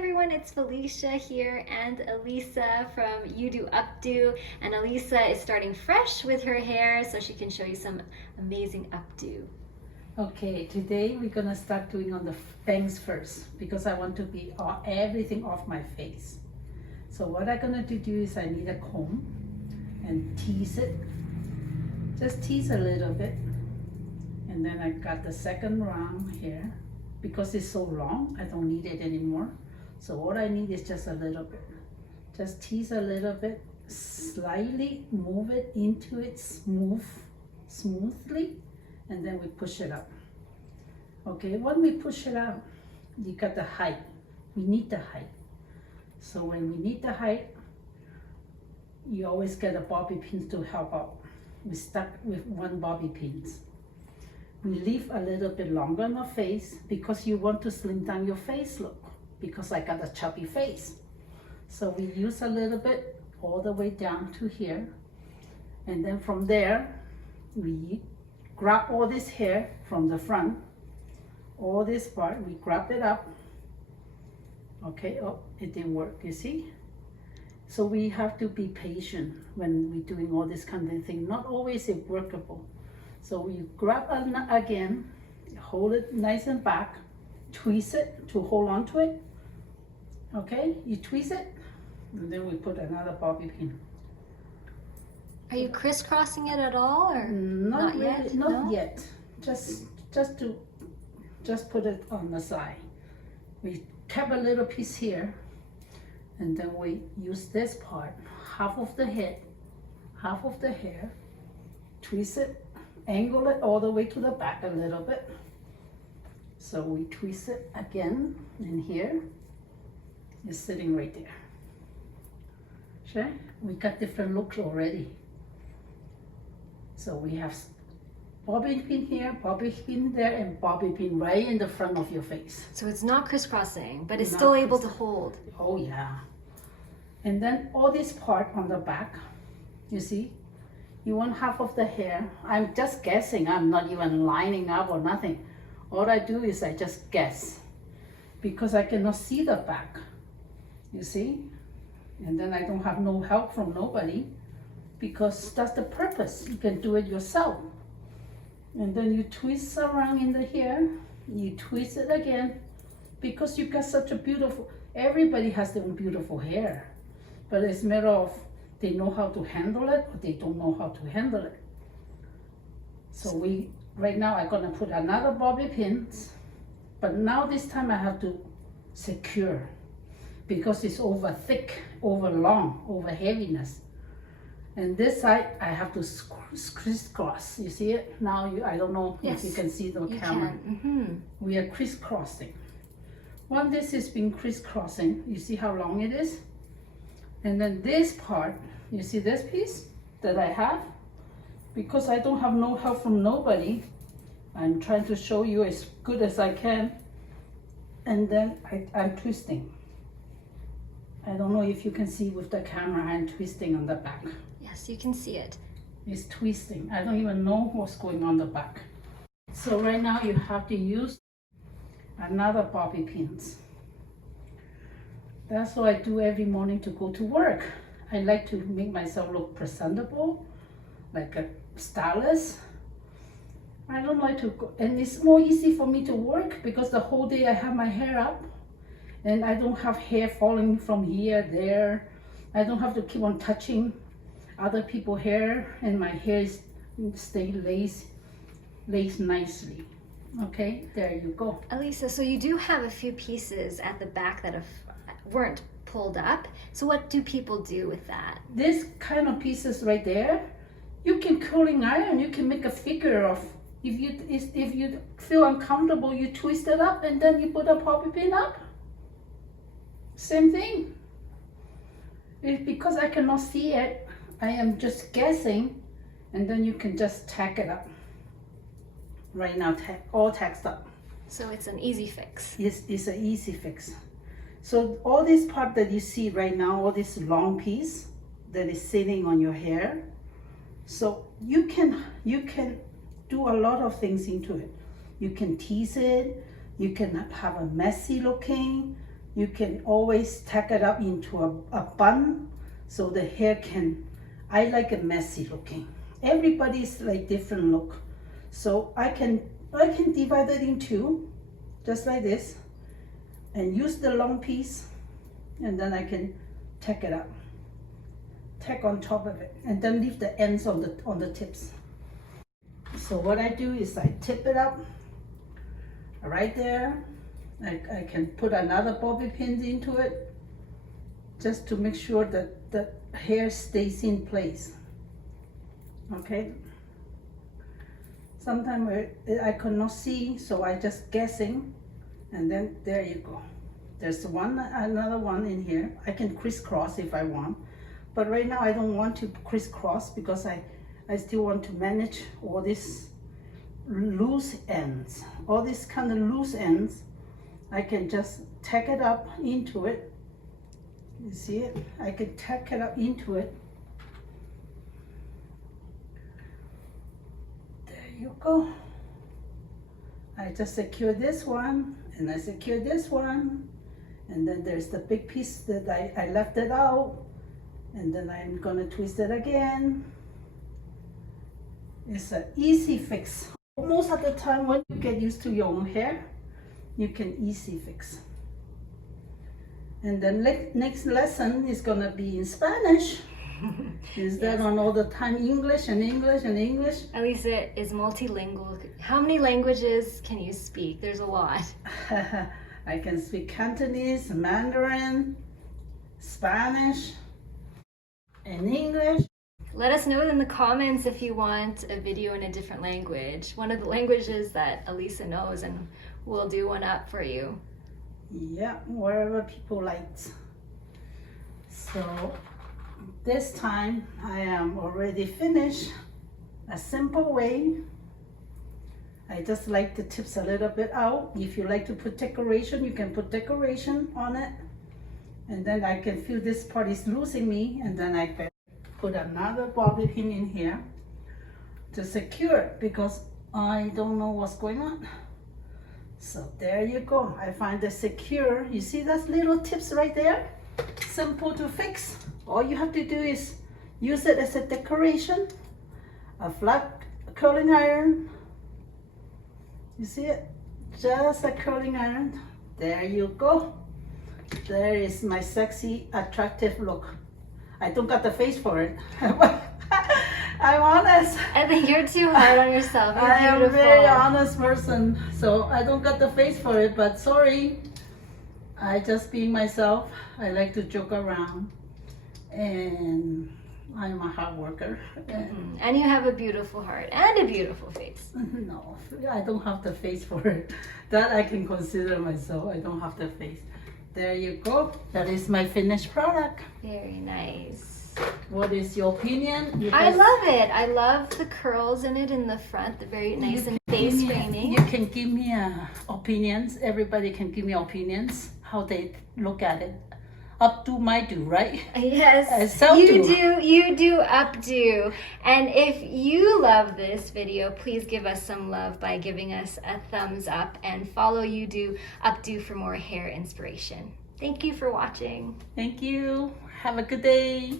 everyone, it's Felicia here and Elisa from Updo, and Elisa is starting fresh with her hair so she can show you some amazing updo. Okay, today we're gonna start doing on the bangs first because I want to be everything off my face. So what I'm gonna do is I need a comb and tease it. Just tease a little bit. And then I got the second round here. Because it's so long, I don't need it anymore. So what I need is just a little bit. Just tease a little bit, slightly move it into it smoothly, and then we push it up. Okay, when we push it up, you got the height. We need the height. So when we need the height, you always get a bobby pin to help out. We stuck with one bobby pin. We leave a little bit longer on the face because you want to slim down your face look, because I got a chubby face. So we use a little bit all the way down to here. And then from there, we grab all this hair from the front, all this part, we grab it up. Okay, oh, it didn't work, you see? So we have to be patient when we're doing all this kind of thing. Not always it's workable. So you grab again, hold it nice and back, twist it to hold on to it. Okay, you twist it, and then we put another bobby pin. Are you crisscrossing it at all, or not really, yet? Not yet. Just put it on the side. We kept a little piece here, and then we use this part, half of the head, half of the hair, twist it. Angle it all the way to the back a little bit. So we twist it again, and here it's sitting right there. Sure, we got different looks already. So we have bobby pin here, bobby pin there, and bobby pin right in the front of your face. So it's not crisscrossing, but it's still able to hold. Oh yeah. And then all this part on the back, you see? You want half of the hair. I'm just guessing. I'm not even lining up or nothing. All I do is I just guess because I cannot see the back. You see? And then I don't have no help from nobody because that's the purpose. You can do it yourself. And then you twist around in the hair. You twist it again because you got such a beautiful, everybody has their own beautiful hair. But it's a matter of they know how to handle it or they don't know how to handle it. So right now I'm gonna put another bobby pin, but now this time I have to secure because it's over thick, over long, over heaviness. And this side I have to crisscross. You see it? Now I don't know if you can see the camera. We are crisscrossing. When this has been crisscrossing, you see how long it is? And then this part, you see this piece that I have? Because I don't have no help from nobody, I'm trying to show you as good as I can. And then I'm twisting. I don't know if you can see with the camera, I'm twisting on the back. Yes, you can see it. It's twisting. I don't even know what's going on the back. So right now you have to use another bobby pins. That's what I do every morning to go to work. I like to make myself look presentable, like a stylist. I don't like to go, and it's more easy for me to work because the whole day I have my hair up and I don't have hair falling from here, there. I don't have to keep on touching other people's hair, and my hair stay laced nicely. Okay, there you go. Elisa, so you do have a few pieces at the back that weren't pulled up. So what do people do with that? This kind of pieces right there, you can curling iron, you can make a figure of. If you feel uncomfortable, you twist it up and then you put a bobby pin up. Same thing. It's because I cannot see it, I am just guessing, and then you can just tack it up. Right now, all tacked up. So it's an easy fix. It's an easy fix. So all this part that you see right now, all this long piece that is sitting on your hair, so you can do a lot of things into it. You can tease it, you can have a messy looking, you can always tack it up into a bun so the hair can, I like it messy looking. Everybody's like different look. So I can divide it in two, just like this, and use the long piece, and then I can tack it up. Tack on top of it, and then leave the ends on the tips. So what I do is I tip it up right there. I can put another bobby pin into it just to make sure that the hair stays in place. Okay. Sometimes I cannot see, so I just guessing, and then there you go. There's another one in here. I can crisscross if I want, but right now I don't want to crisscross because I still want to manage all these loose ends. All these kind of loose ends, I can just tack it up into it. You see it? I can tack it up into it. There you go. I just secure this one, and I secure this one, and then there's the big piece that I left it out, and then I'm gonna twist it again. It's an easy fix. Most of the time when you get used to your own hair, you can easy fix. And the next lesson is gonna be in Spanish. Instead Yes. on all the time English and English and English. Elisa is multilingual. How many languages can you speak? There's a lot. I can speak Cantonese, Mandarin, Spanish, and English. Let us know in the comments if you want a video in a different language. One of the languages that Elisa knows, and we'll do one up for you. Yeah, wherever people like. So this time I am already finished. A simple way. I just like the tips a little bit out. If you like to put decoration, you can put decoration on it. And then I can feel this part is losing me, and then I can put another bobby pin in here to secure it because I don't know what's going on. So there you go. I find the secure. You see those little tips right there? Simple to fix. All you have to do is use it as a decoration. A flat curling iron. You see it? Just a curling iron. There you go. There is my sexy, attractive look. I don't got the face for it. I'm honest. I think you're too hard on yourself. You're I am a beautiful. very honest person, so I don't got the face for it, but sorry. I just being myself. I like to joke around, and I'm a hard worker. And you have a beautiful heart and a beautiful face. No, I don't have the face for it. That I can consider myself. I don't have the face. There you go. That is my finished product. Very nice. What is your opinion? I love it. I love the curls in it in the front, the very nice and face framing. You can give me opinions. Everybody can give me opinions, how they look at it. Updo my do, right? Yes, So you do updo. And if you love this video, please give us some love by giving us a thumbs up and follow You Do Updo for more hair inspiration. Thank you for watching. Thank you. Have a good day.